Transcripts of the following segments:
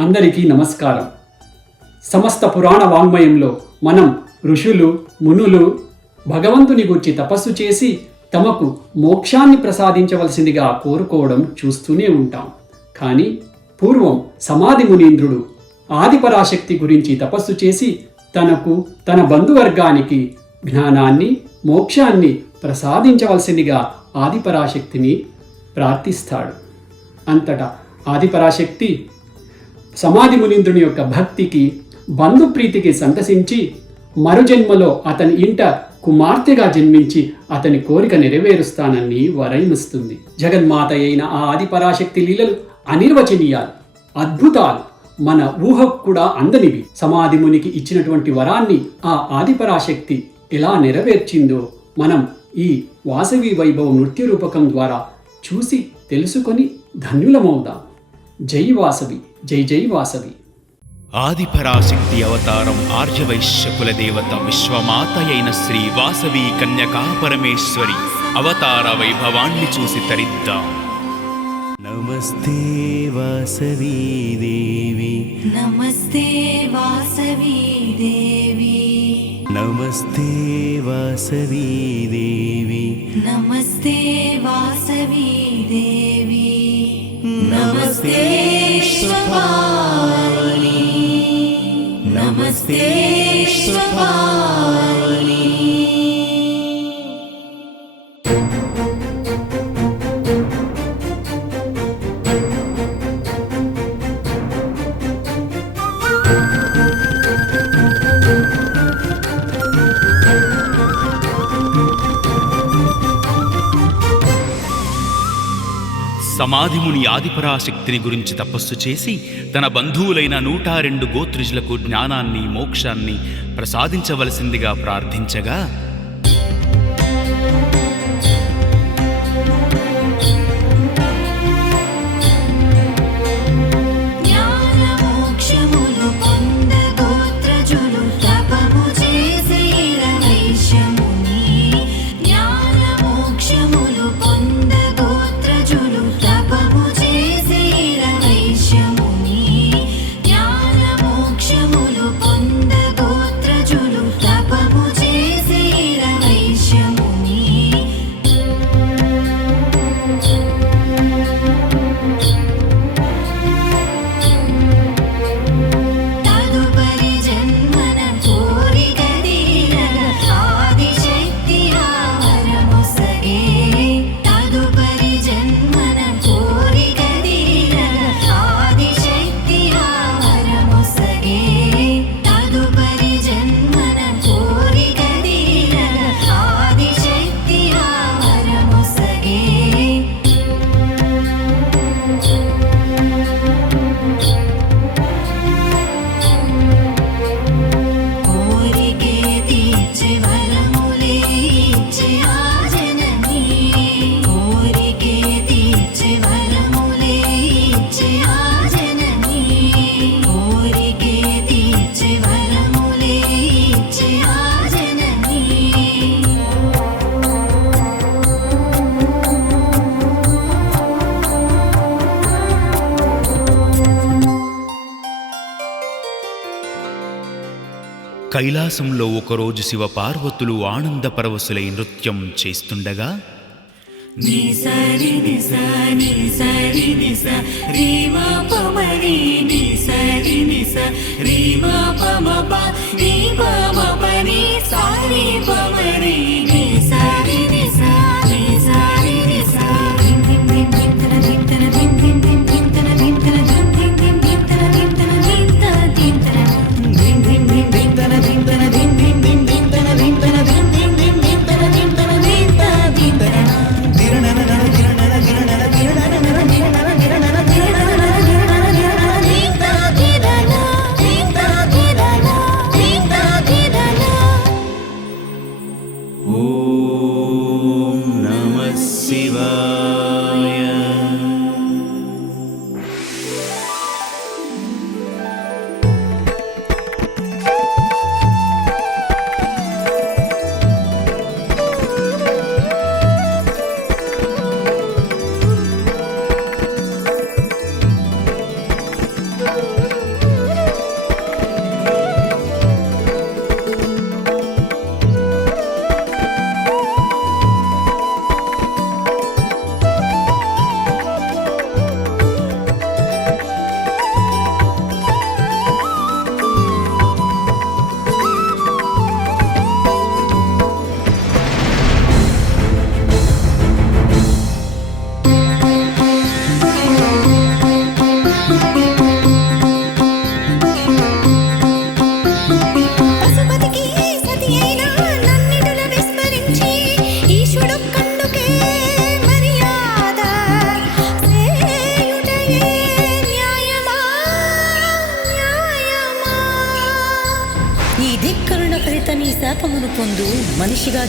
అందరికీ నమస్కారం. సమస్త పురాణ వాంగ్మయంలో మనం ఋషులు మునులు భగవంతుని గురించి తపస్సు చేసి తమకు మోక్షాన్ని ప్రసాదించవలసిందిగా కోరుకోవడం చూస్తూనే ఉంటాం. కానీ పూర్వం సమాధి మునీంద్రుడు ఆదిపరాశక్తి గురించి తపస్సు చేసి తనకు తన బంధువర్గానికి జ్ఞానాన్ని మోక్షాన్ని ప్రసాదించవలసిందిగా ఆదిపరాశక్తిని ప్రార్థిస్తాడు. అంతటా ఆదిపరాశక్తి సమాధి మునీంద్రుని యొక్క భక్తికి బంధుప్రీతికి సంతసించి మరుజన్మలో అతని ఇంట కుమార్తెగా జన్మించి అతని కోరిక నెరవేరుస్తానని వరమిస్తుంది జగన్మాత అయిన ఆ ఆదిపరాశక్తి లీలలు అనిర్వచనీయాలు అద్భుతాలు. మన ఊహకు కూడా అందనివి. సమాధి మునికి ఇచ్చినటువంటి వరాన్ని ఆ ఆదిపరాశక్తి ఎలా నెరవేర్చిందో మనం ఈ వాసవి వైభవ నృత్య రూపకం ద్వారా చూసి తెలుసుకొని ధన్యులమవుదాం. జై వాసవి. జై జై వాసవి. ఆదిపరాశక్తి అవతారం ఆర్యవైశ్య కులదేవత విశ్వమాత అయిన శ్రీ వాసవి కన్యకా పరమేశ్వరి అవతార వైభవాన్ని చూసి తరిద్దాం. నమస్తే వాసవి దేవి. నమస్తే వాసవి దేవి. నమస్తే వాసవి దేవి. నమస్తే వాసవి దేవి. నమస్తే नमस्ते ఆదిముని ఆదిపరాశక్తిని గురించి తపస్సు చేసి తన బంధువులైన నూట రెండు గోత్రిజులకు జ్ఞానాన్ని మోక్షాన్ని ప్రసాదించవలసిందిగా ప్రార్థించగా కైలాసంలో ఒకరోజు శివ పార్వతులు ఆనంద పరవశులై నృత్యం చేస్తుండగా ని సరి ని సరి సరి ని స రి ప నీ పమ ని సరి పమ రి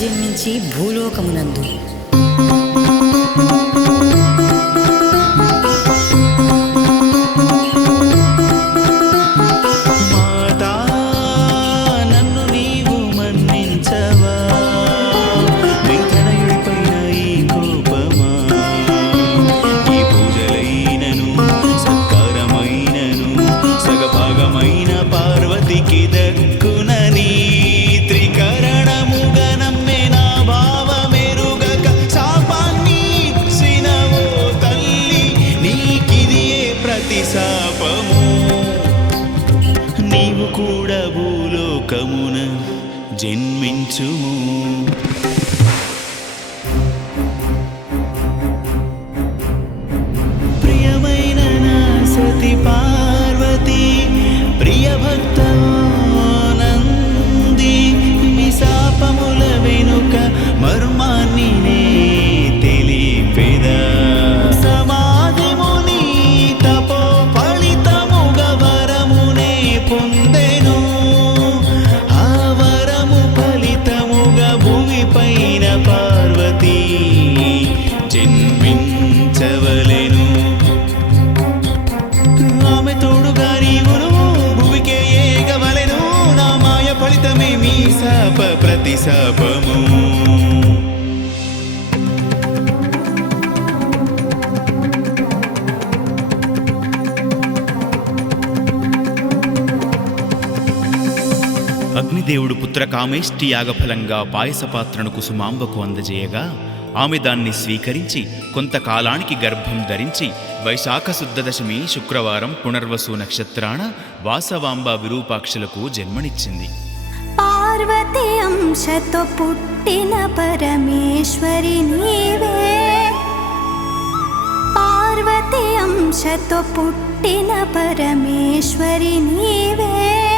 జన్మించి భూలోకమునందు consume దేవుడు పుత్ర కామేష్టి యాగఫలంగా పాయసపాత్రను కుసుమాంబకు అందజేయగా ఆమె దాన్ని స్వీకరించి కొంతకాలానికి గర్భం ధరించి వైశాఖ శుద్ధ దశమి శుక్రవారం పునర్వసు నక్షత్రాన వాసవాంబ విరూపాక్షులకు జన్మనిచ్చింది. పార్వతి అంశతో పుట్టిన పరమేశ్వరి నీవే. పార్వతి అంశతో పుట్టిన పరమేశ్వరి నీవే.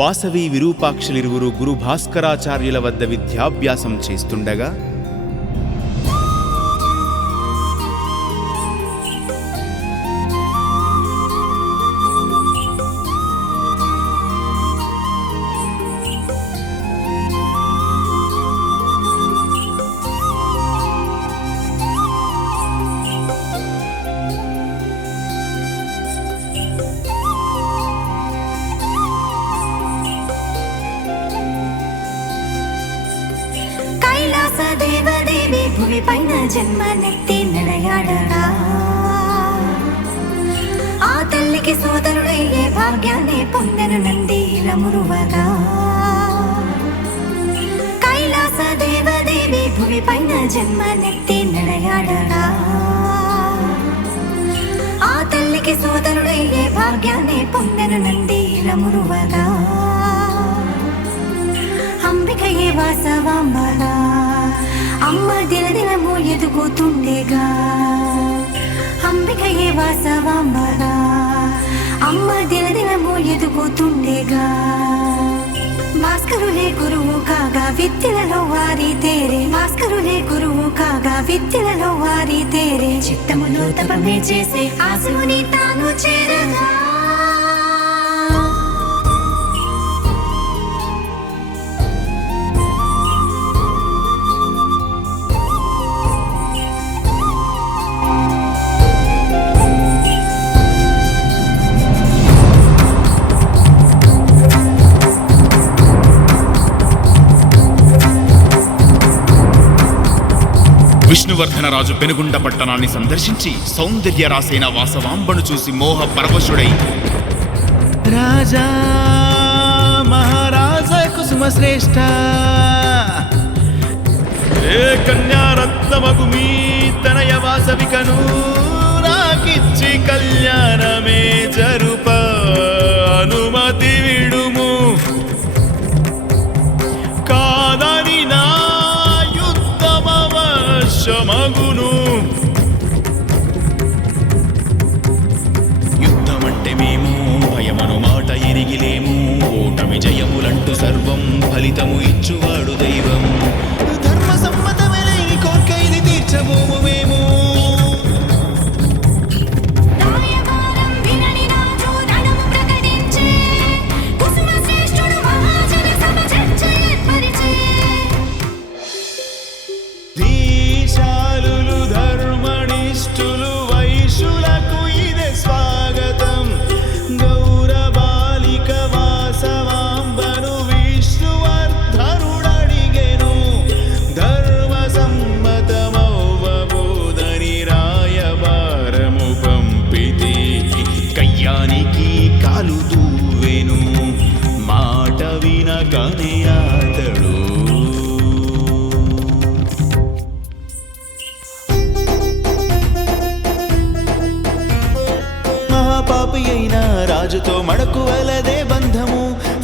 వాసవి విరూపాక్షులిరువురు గురు భాస్కరాచార్యుల వద్ద విద్యాభ్యాసం చేస్తుండగా పైన జన్మ నెట్టి నడయాడరా. ఆ తల్లికి సోదరుడయ్యే భాగ్యాన్ని పొందెను నంది రమురువగా. కైలాస దేవదేవి భూమి పైన జన్మ నెట్టి నడయాడరా. ఆ తల్లికి సోదరుడయ్యే భాగ్యాన్ని పొందెను నంది రమురువగా. అంబికయే వాసవాంబగా అమ్మ దినదినము ఎదుగుతుండేగా. అంబికయే వాసవాంబగా అమ్మ దినదినము ఎదుగుతుండేగా. భాస్కరులే గురువు కాగా విద్యలలో వారి తేరే. భాస్కరులే గురువు కాగా విద్యలలో వారి తేరే. చిత్తములో తపమే చేసే ఆశుని తాను చేరగా. విష్ణువర్ధన రాజు పెనుగుండ పట్టణాన్ని సందర్శించి సౌందర్య రాసైన వాసవాంబను చూసి మోహ పరవశుడై రాజా మహారాజ కుసుమ శ్రేష్ఠ ఏ కన్యారత్నమగు మీ తనయ వాసవికను. ఓటమి జయములంటూ సర్వం ఫలితము ఇచ్చువాడు దైవం. ధర్మ సమ్మతమైన కోర్కైని తీర్చబోము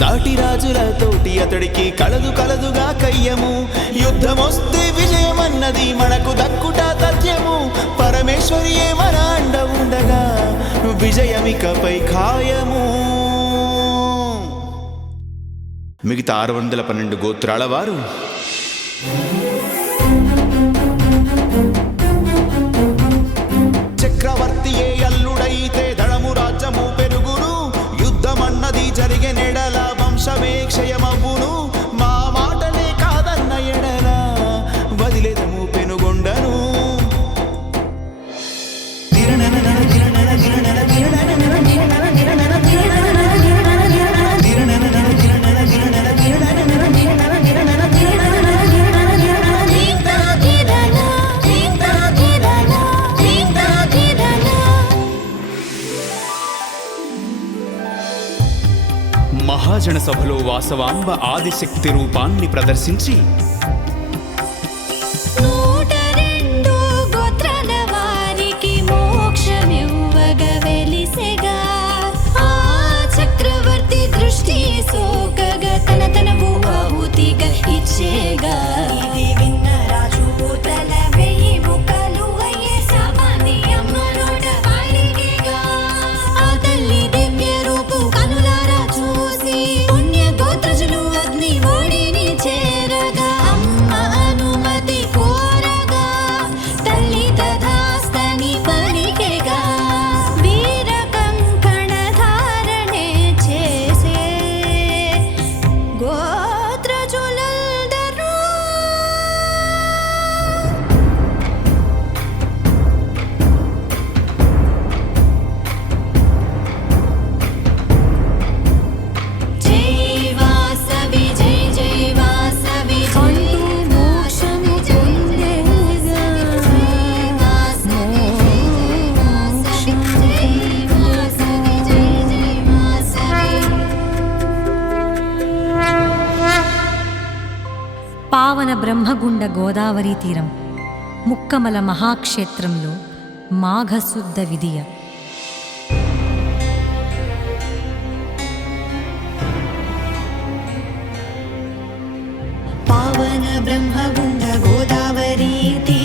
సాటి రాజులతోటి అతడికి కలదు కలదుగా కయ్యము. యుద్ధమొస్తే విజయమన్నది మనకు దక్కుట తథ్యము. పరమేశ్వరియే మన అండ ఉండగా విజయమికపై ఖాయము. మిగతా ఆరు వందల పన్నెండు గోత్రాల వారు మహాజన సభలో వాసవాంబ ఆదిశక్తి రూపాన్ని ప్రదర్శించి రెండు చక్రవర్తి దృష్టి సోకగా తన తనవు ఆహుతిగా ఇచ్చేగా. ఇది విన్న గోదావరి తీరం ముక్కమల మహాక్షేత్రంలో మాఘశుద్ధ విధియ. పావన బ్రహ్మగుండ గోదావరి తీరం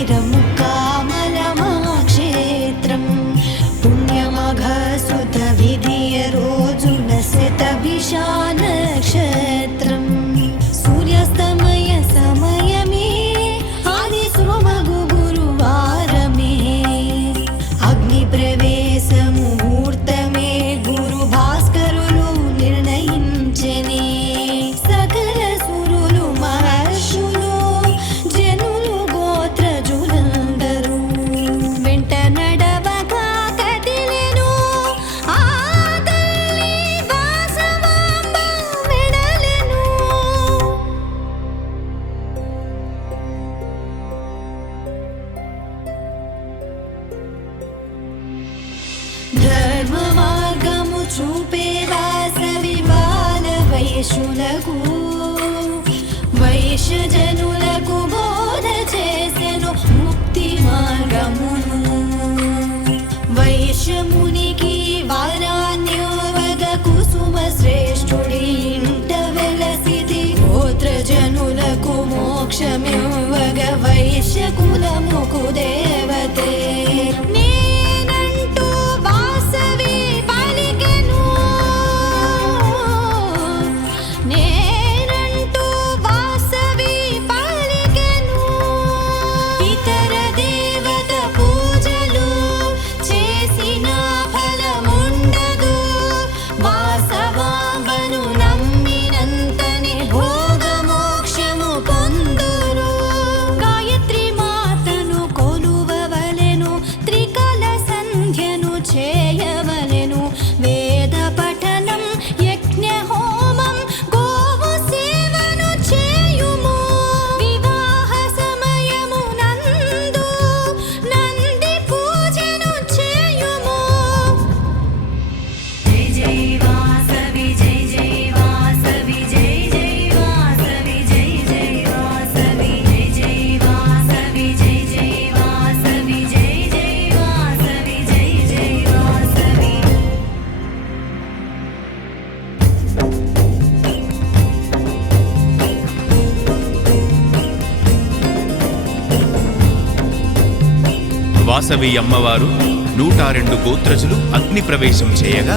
చూపే వాసవి బాల వైశులకు వైశ్యజనులకు బోధ చేసెను ముక్తి మార్గమును వైశ్యమునికి వారాన్యోవగ కుసుమ శ్రేష్ఠుడి ఇంట వెలసిది గోత్రజనులకు మోక్షమివ్వగ వైశ్య కులముకు దేవతే. వాసవి అమ్మవారు నూట రెండు గోత్రజులు అగ్నిప్రవేశం చేయగా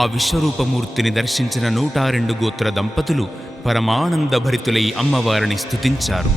ఆ విశ్వరూపమూర్తిని దర్శించిన నూట రెండు గోత్ర దంపతులు పరమానంద భరితులై అమ్మవారిని స్థుతించారు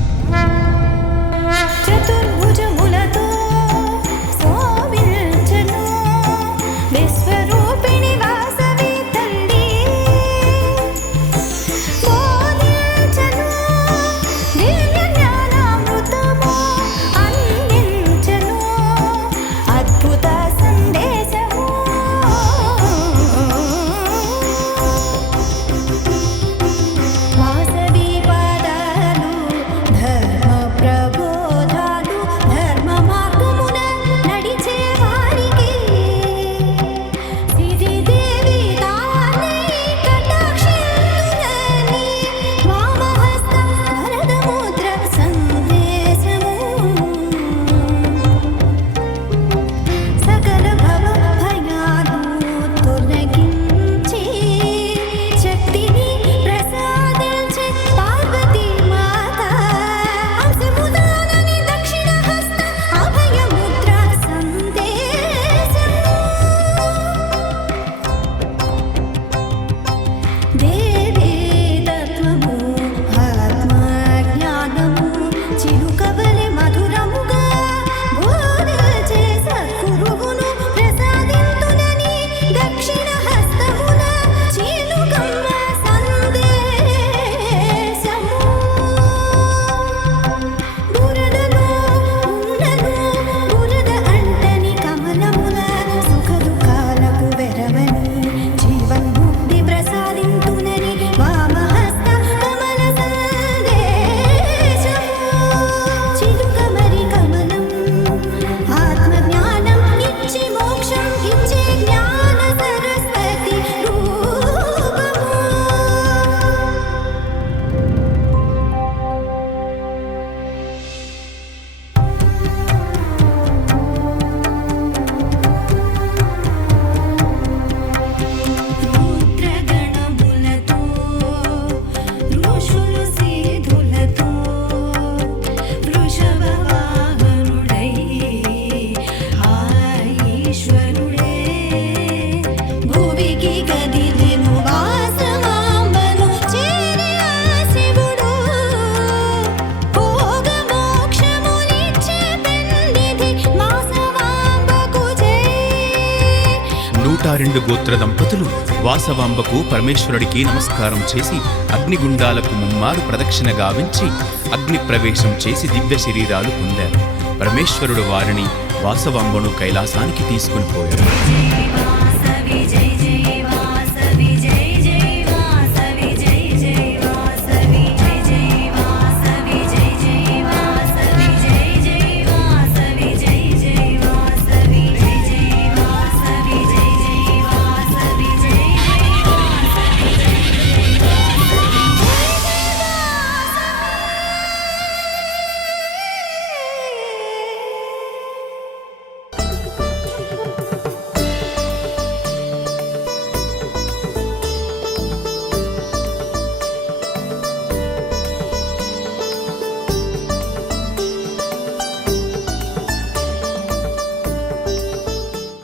గోత్ర దంపతులు వాసవాంబకు పరమేశ్వరుడికి నమస్కారం చేసి అగ్నిగుండాలకు ముమ్మారు ప్రదక్షిణ గావించి అగ్ని ప్రవేశం చేసి దివ్య శరీరాలు పొందారు. పరమేశ్వరుడు వారిని వాసవాంబను కైలాసానికి తీసుకుని పోయారు.